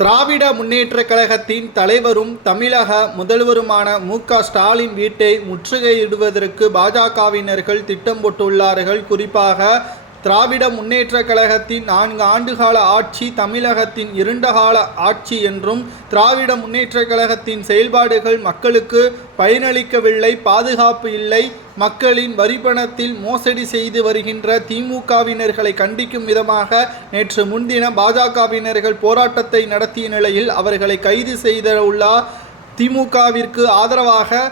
திராவிட முன்னேற்றக் கழகத்தின் தலைவரும் தமிழக முதல்வருமான மு.க.ஸ்டாலின் வீட்டை முற்றுகையிடுவதற்கு பாஜகவினர்கள் திட்டம் போட்டுள்ளார்கள். குறிப்பாக திராவிட முன்னேற்றக் கழகத்தின் 4 ஆண்டுகால ஆட்சி தமிழகத்தின் 2 கால ஆட்சி என்றும், திராவிட முன்னேற்றக் கழகத்தின் செயல்பாடுகள் மக்களுக்கு பயனளிக்கவில்லை, பாதுகாப்பு இல்லை, மக்களின் வரிப்பணத்தில் மோசடி செய்து வருகின்ற திமுகவினர்களை கண்டிக்கும் விதமாக நேற்று முன்தினம் பாஜகவினர்கள் போராட்டத்தை நடத்திய நிலையில் அவர்களை கைது செய்துள்ள திமுகவிற்கு ஆதரவாக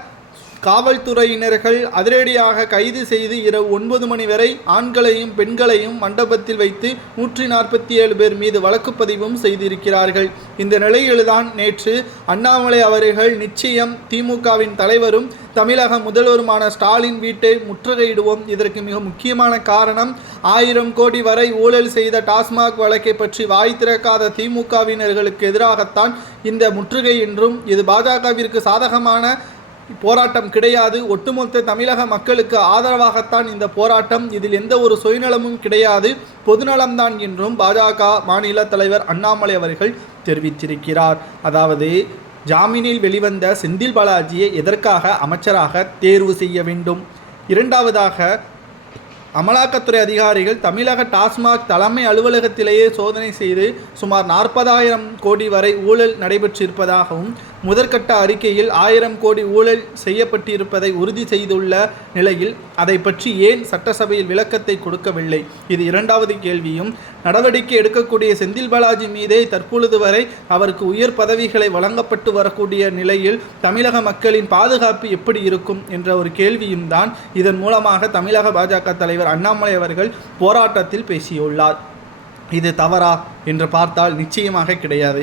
காவல்துறையினர்கள் அதிரடியாக கைது செய்து இரவு 9 மணி வரை ஆண்களையும் பெண்களையும் மண்டபத்தில் வைத்து 147 பேர் மீது வழக்கு பதிவும் செய்திருக்கிறார்கள். இந்த நிலையில்தான் நேற்று அண்ணாமலை அவர்கள் நிச்சயம் திமுகவின் தலைவரும் தமிழக முதல்வருமான ஸ்டாலின் வீட்டை முற்றுகையிடுவோம், இதற்கு மிக முக்கியமான காரணம் 1000 கோடி வரை ஊழல் செய்த டாஸ்மாக் வழக்கை பற்றி வாய் திறக்காத திமுகவினர்களுக்கு எதிராகத்தான் இந்த முற்றுகை என்றும், இது பாஜகவிற்கு சாதகமான போராட்டம் கிடையாது, ஒட்டுமொத்த தமிழக மக்களுக்கு ஆதரவாகத்தான் இந்த போராட்டம், இதில் எந்த ஒரு சுயநலமும் கிடையாது, பொதுநலம்தான் என்றும் பாஜக மாநில தலைவர் அண்ணாமலை அவர்கள் தெரிவித்திருக்கிறார். அதாவது ஜாமீனில் வெளிவந்த செந்தில் பாலாஜியை எதற்காக அமைச்சராக தேர்வு செய்ய வேண்டும்? இரண்டாவதாக, அமலாக்கத்துறை அதிகாரிகள் தமிழக டாஸ்மாக் தலைமை அலுவலகத்திலேயே சோதனை செய்து சுமார் 40,000 கோடி வரை ஊழல் நடைபெற்றிருப்பதாகவும், முதற்கட்ட அறிக்கையில் 1000 கோடி ஊழல் செய்யப்பட்டிருப்பதை உறுதி செய்துள்ள நிலையில் அதை பற்றி ஏன் சட்டசபையில் விளக்கத்தை கொடுக்கவில்லை? இது இரண்டாவது கேள்வியும். நடவடிக்கை எடுக்கக்கூடிய செந்தில் பாலாஜி மீதே தற்பொழுது வரை அவருக்கு உயர் பதவிகளை வழங்கப்பட்டு வரக்கூடிய நிலையில் தமிழக மக்களின் பாதுகாப்பு எப்படி இருக்கும் என்ற ஒரு கேள்வியும் தான் இதன் மூலமாக தமிழக பாஜக தலைவர் அண்ணாமலை அவர்கள் போராட்டத்தில் பேசியுள்ளார். இது தவறா என்று பார்த்தால் நிச்சயமாக கிடையாது.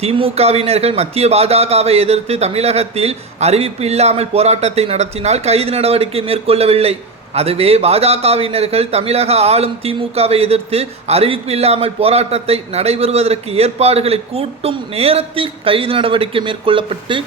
திமுகவினர்கள் மத்திய பாஜகவை எதிர்த்து தமிழகத்தில் அறிவிப்பு இல்லாமல் போராட்டத்தை நடத்தினால் கைது நடவடிக்கை மேற்கொள்ளவில்லை. அதுவே பாஜகவினர்கள் தமிழக ஆளும் திமுகவை எதிர்த்து அறிவிப்பு இல்லாமல் போராட்டத்தை நடைபெறுவதற்கு ஏற்பாடுகளை கூட்டும் நேரத்தில் கைது நடவடிக்கை மேற்கொள்ளப்பட்டு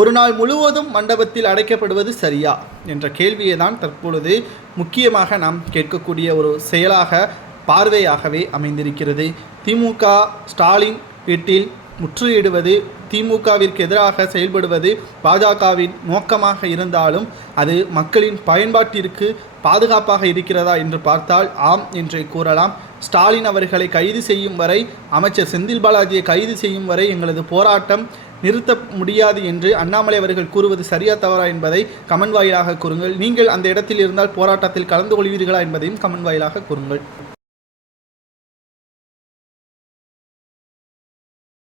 ஒரு நாள் முழுவதும் மண்டபத்தில் அடைக்கப்படுவது சரியா என்ற கேள்வியை தான் தற்பொழுது முக்கியமாக நாம் கேட்கக்கூடிய ஒரு செயலாக பார்வையாகவே அமைந்திருக்கிறது. திமுக ஸ்டாலின் வீட்டில் முற்றுகையிடுவது, திமுகவிற்கு எதிராக செயல்படுவது பாஜகவின் நோக்கமாக இருந்தாலும் அது மக்களின் பயன்பாட்டிற்கு பாதுகாப்பாக இருக்கிறதா என்று பார்த்தால் ஆம் என்றே கூறலாம். ஸ்டாலின் அவர்களை கைது செய்யும் வரை, அமைச்சர் செந்தில் பாலாஜியை கைது செய்யும் வரை எங்களது போராட்டம் நிறுத்த முடியாது என்று அண்ணாமலை அவர்கள் கூறுவது சரியா தவறா என்பதை கமெண்ட் வாயிலாக கூறுங்கள். நீங்கள் அந்த இடத்தில் இருந்தால் போராட்டத்தில் கலந்து கொள்வீர்களா என்பதையும் கமெண்ட் வாயிலாக கூறுங்கள்.